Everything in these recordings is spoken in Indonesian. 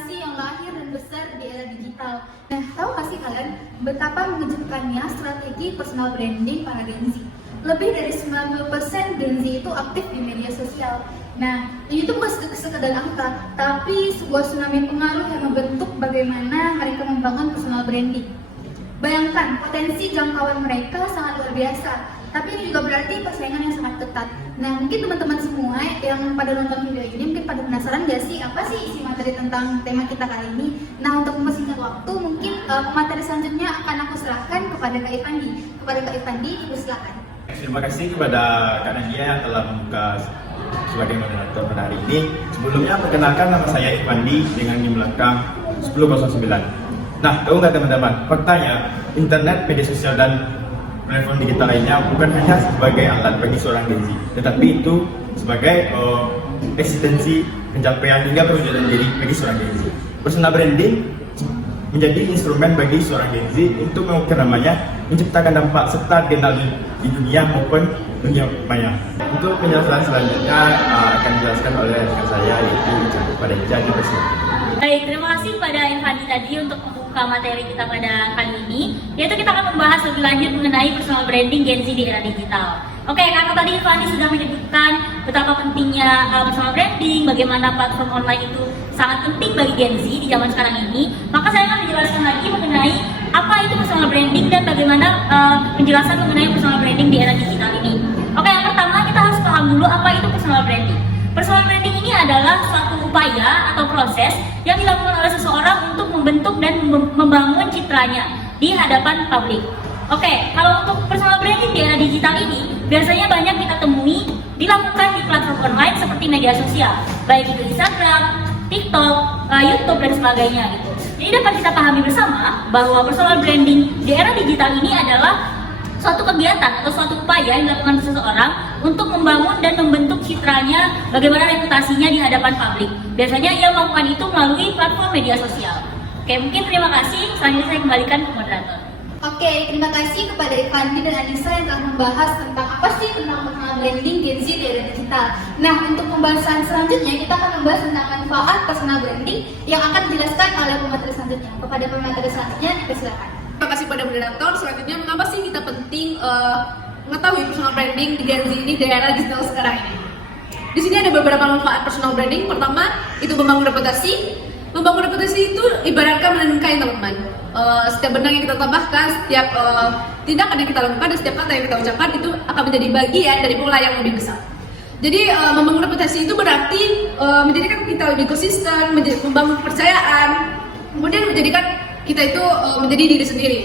generasi yang lahir dan besar di era digital. Nah, tahu gak sih kalian betapa mengejutkannya strategi personal branding para Gen Z? Lebih dari 90% Gen Z itu aktif di media sosial. Nah, ini tuh bukan sekedar angka, tapi sebuah tsunami pengaruh yang membentuk bagaimana mereka membangun personal branding. Bayangkan, potensi jangkauan mereka sangat luar biasa, tapi ini juga berarti persaingan yang sangat ketat. Nah, mungkin teman-teman semua yang pada nonton video ini mungkin pada penasaran gak sih apa sih isi materi tentang tema kita kali ini? Nah, untuk mempersingkat waktu, mungkin materi selanjutnya akan aku serahkan kepada Kak Ivandi. Silakan. Terima kasih kepada Kak Nadia yang telah membuka sebagai moderator pada hari ini. Sebelumnya, perkenalkan nama saya Ivandi dengan NIM belakang 1009. Nah, tahu nggak teman-teman, faktanya internet, media sosial, dan platform digital lainnya bukan hanya sebagai alat bagi seorang Gen Z, tetapi itu sebagai eksistensi, pencapaian hingga perwujudan diri bagi seorang Gen Z. Personal branding menjadi instrumen bagi seorang Gen Z untuk mengukir namanya, menciptakan dampak serta dikenal di dunia maupun dunia maya. Untuk penjelasan selanjutnya akan dijelaskan oleh rekan saya, yaitu pada Jadi Bersih. Baik, terima kasih kepada Ivandi tadi untuk membuka materi kita pada kali ini, yaitu kita akan membahas lebih lanjut mengenai personal branding Gen Z di era digital. Oke, karena tadi Ivandi sudah menyebutkan betapa pentingnya personal branding, bagaimana platform online itu sangat penting bagi Gen Z di zaman sekarang ini, maka saya akan menjelaskan lagi mengenai apa itu personal branding dan bagaimana penjelasan mengenai personal branding di era digital ini. Oke, yang pertama kita harus paham dulu apa itu personal branding. Personal branding ini adalah suatu upaya atau proses yang dilakukan oleh seseorang untuk membentuk dan membangun citranya di hadapan publik. Oke, kalau untuk personal branding di era digital ini biasanya banyak kita temui dilakukan di platform online seperti media sosial, baik itu Instagram, TikTok, YouTube, dan sebagainya gitu. Jadi dapat kita pahami bersama bahwa personal branding di era digital ini adalah suatu kegiatan atau suatu upaya yang dilakukan seseorang untuk membangun dan membentuk citranya, bagaimana reputasinya di hadapan publik. Biasanya ia melakukan itu melalui platform media sosial. Oke, mungkin terima kasih. Selanjutnya saya kembalikan ke moderator. Oke, terima kasih kepada Ivandi dan Anissa yang telah membahas tentang apa sih tentang personal branding Gen Z di era digital. Nah, untuk pembahasan selanjutnya kita akan membahas tentang manfaat personal branding yang akan dijelaskan oleh pemateri selanjutnya. Kepada pemateri selanjutnya, dipersilakan. Terima kasih pada moderator. Selanjutnya, mengapa sih kita penting mengetahui personal branding di Gen Z ini di era digital sekarang ini? Di sini ada beberapa manfaat personal branding. Pertama, itu membangun reputasi. Membangun reputasi itu ibaratkan menanam kain, teman-teman. Setiap benang yang kita tambahkan, setiap tindakan yang kita lakukan, dan setiap kata yang kita ucapkan itu akan menjadi bagian dari pola yang lebih besar. Jadi membangun reputasi itu berarti menjadikan kita lebih konsisten, membangun kepercayaan, kemudian menjadikan kita itu menjadi diri sendiri.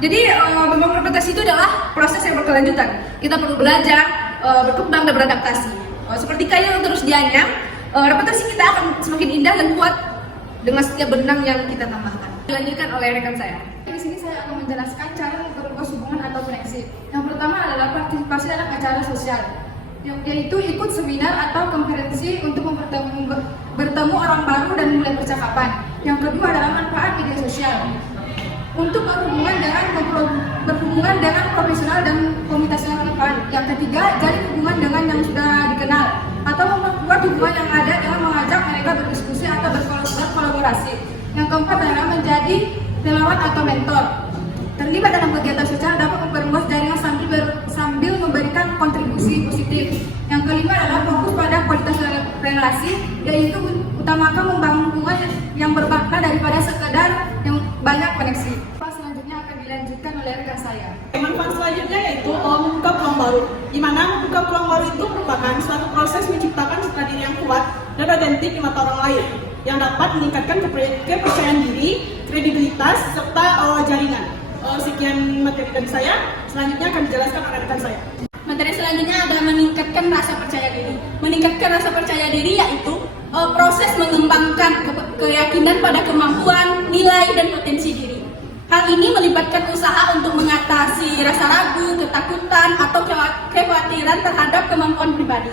Jadi membangun reputasi itu adalah proses yang berkelanjutan. Kita perlu belajar, berkembang dan beradaptasi. Seperti kain yang terus dianyam, reputasi kita akan semakin indah dan kuat dengan setiap benang yang kita tambahkan. Dilanjutkan oleh rekan saya. Di sini saya akan menjelaskan cara memperluas hubungan atau koneksi. Yang pertama adalah partisipasi dalam acara sosial, yaitu ikut seminar atau konferensi untuk bertemu orang baru dan mulai percakapan. Yang kedua adalah manfaat media sosial untuk berhubungan dengan profesional dan komunitas yang relevan. Yang ketiga, jalin hubungan dengan yang sudah dikenal atau memperkuat hubungan yang ada dengan mengajak mereka berdiskusi atau berkolaborasi. Yang keempat adalah menjadi relawan atau mentor. Terlibat dalam kegiatan sosial dapat memperluas jaringan sambil memberikan kontribusi positif. Yang kelima adalah fokus pada kualitas relasi, yaitu utamakan membangun hubungan yang bermakna daripada sekedar yang banyak koneksi. Selanjutnya akan dilanjutkan oleh rekan saya. Manfaat selanjutnya yaitu membuka peluang baru, di mana membuka peluang baru itu merupakan suatu proses menciptakan citra diri yang kuat dan otentik di mata orang lain, yang dapat meningkatkan kepercayaan diri, kredibilitas, serta jaringan. Sekian materi dari saya, selanjutnya akan dijelaskan oleh rekan saya. Materi selanjutnya adalah meningkatkan rasa percaya diri. Meningkatkan rasa percaya diri yaitu proses mengembangkan keyakinan pada kemampuan, nilai, dan potensi diri. Hal ini melibatkan usaha untuk mengatasi rasa ragu, ketakutan, atau kekhawatiran terhadap kemampuan pribadi.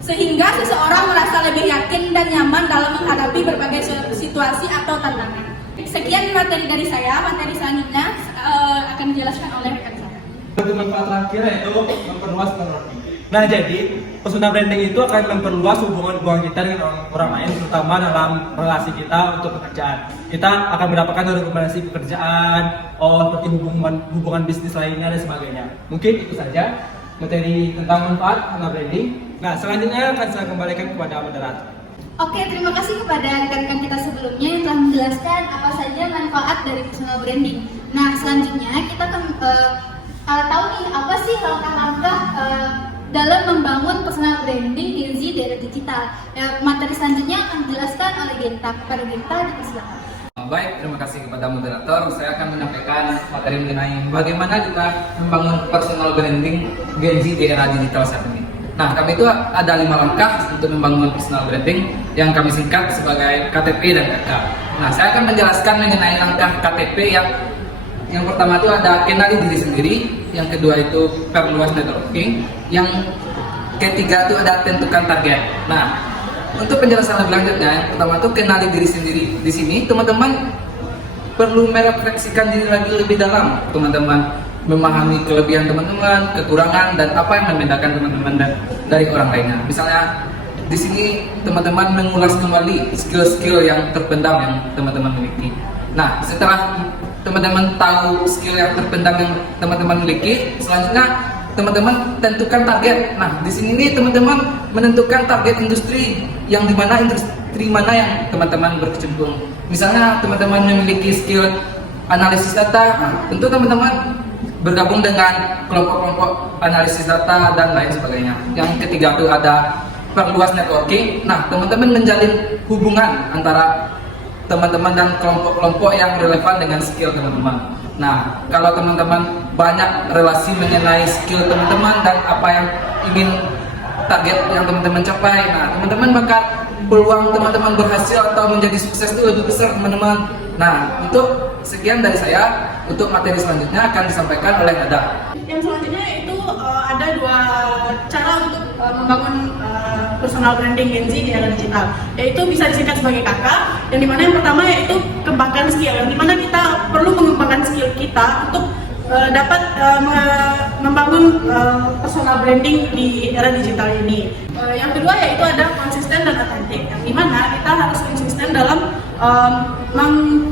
Sehingga seseorang merasa lebih yakin dan nyaman dalam menghadapi berbagai situasi atau tantangan. Sekian materi dari saya. Materi selanjutnya akan dijelaskan oleh rekan saya. Manfaat terakhir yaitu memperluas networking. Nah, jadi personal branding itu akan memperluas hubungan kita dengan orang lain, terutama dalam relasi kita untuk pekerjaan. Kita akan mendapatkan rekomendasi pekerjaan, seperti hubungan bisnis lainnya dan sebagainya. Mungkin itu saja materi tentang manfaat personal branding. Nah, selanjutnya akan saya kembalikan kepada moderator. Oke, terima kasih kepada rekan-rekan kita sebelumnya yang telah menjelaskan apa saja manfaat dari personal branding. Nah, selanjutnya kita akan tahu nih apa sih langkah-langkah dalam membangun personal branding Gen Z di era digital. Materi selanjutnya akan dijelaskan oleh Genta. Kepada Genta, dipersilakan. Baik, terima kasih kepada moderator. Saya akan menyampaikan materi mengenai bagaimana kita membangun personal branding Gen Z di era digital saat ini. Nah, kami itu ada 5 langkah untuk membangun personal branding yang kami singkat sebagai KTP dan KK. Nah, saya akan menjelaskan mengenai langkah KTP yang pertama itu ada kenali diri sendiri, yang kedua itu perluas networking, yang ketiga itu ada tentukan target. Nah, untuk penjelasan lebih lanjutnya, yang pertama itu kenali diri sendiri. Di sini teman-teman perlu merefleksikan diri lagi lebih dalam. Teman-teman memahami kelebihan teman-teman, kekurangan, dan apa yang membedakan teman-teman dari orang lainnya. Misalnya di sini teman-teman mengulas kembali skill-skill yang terpendam yang teman-teman miliki. Nah, setelah teman-teman tahu skill yang terpendam yang teman-teman miliki, selanjutnya teman-teman tentukan target. Nah, di sini nih teman-teman menentukan target industri yang dimana industri mana yang teman-teman berkecimpung. Misalnya teman-teman memiliki skill analisis data, nah, tentu teman-teman bergabung dengan kelompok-kelompok analisis data dan lain sebagainya. Yang ketiga itu ada perluas networking. Nah, teman-teman menjalin hubungan antara teman-teman dan kelompok-kelompok yang relevan dengan skill teman-teman. Nah, kalau teman-teman banyak relasi mengenai skill teman-teman dan apa yang ingin target yang teman-teman capai, nah teman-teman bakal peluang teman-teman berhasil atau menjadi sukses itu lebih besar teman-teman. Nah, untuk sekian dari saya. Untuk materi selanjutnya akan disampaikan oleh Nada. Yang selanjutnya itu ada 2 cara untuk membangun personal branding Gen Z di era digital, yaitu bisa disingkat sebagai KK, yang dimana yang pertama yaitu kembangkan skill, yang dimana kita perlu mengembangkan skill kita untuk dapat membangun personal branding di era digital ini. Yang kedua yaitu ada konsisten dan otentik, yang dimana kita harus konsisten dalam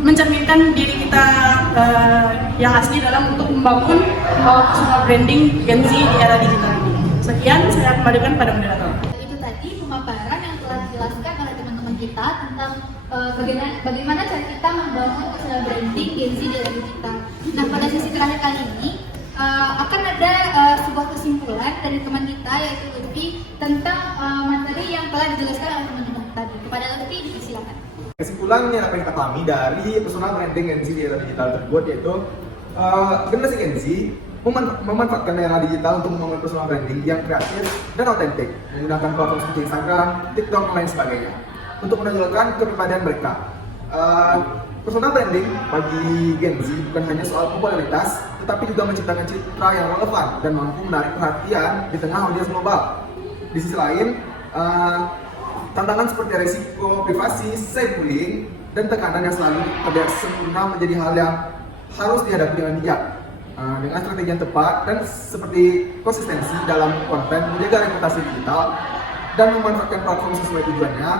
mencerminkan diri kita yang asli dalam untuk membangun personal branding Gen Z di era digital ini. Sekian, saya kembalikan pada moderator. Itu tadi pemaparan yang telah dijelaskan oleh teman-teman kita tentang bagaimana cara kita membangun personal branding Gen Z di era digital. Nah, pada sesi terakhir kali ini akan ada sebuah kesimpulan dari teman kita yaitu Lutfi tentang materi yang telah dijelaskan oleh teman-teman tadi. Kepada Lutfi, dipersilakan. Kesimpulan yang akan kita pahami dari personal branding Gen Z di era digital tersebut yaitu generasi Gen Z memanfaatkan era digital untuk membangun personal branding yang kreatif dan otentik, menggunakan platform seperti Instagram, TikTok, dan lain sebagainya untuk menonjolkan kepribadian mereka. Personal branding bagi Gen Z bukan hanya soal popularitas, tetapi juga menciptakan citra yang relevan dan mampu menarik perhatian di tengah audiens global. Di sisi lain, tantangan seperti resiko privasi, cyberbullying, dan tekanan yang selalu terlihat sempurna menjadi hal yang harus dihadapi dengan bijak. Dengan strategi yang tepat dan seperti konsistensi dalam konten, menjaga reputasi digital, dan memanfaatkan platform sesuai tujuannya,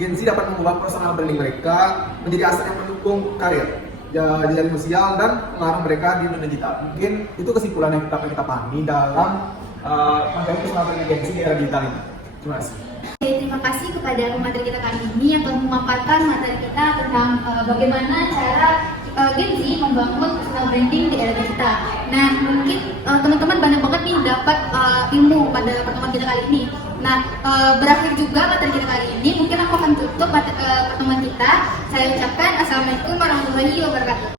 Gen Z dapat mengubah personal branding mereka menjadi aset yang mendukung karir, jalan sosial, dan pengaruh mereka di dunia digital. Mungkin itu kesimpulan yang kita pahami dalam materi personal branding Gen Z di era digital ini. Terima kasih. Terima kasih kepada pemateri kita kali ini yang telah memaparkan materi kita tentang bagaimana cara Gen Z membangun personal branding di era digital. Nah, mungkin teman-teman banyak banget nih dapat ilmu pada pertemuan kita kali ini. Nah, berakhir juga materi kita kali ini. Mungkin aku akan tutup pertemuan kita. Saya ucapkan Assalamualaikum warahmatullahi wabarakatuh.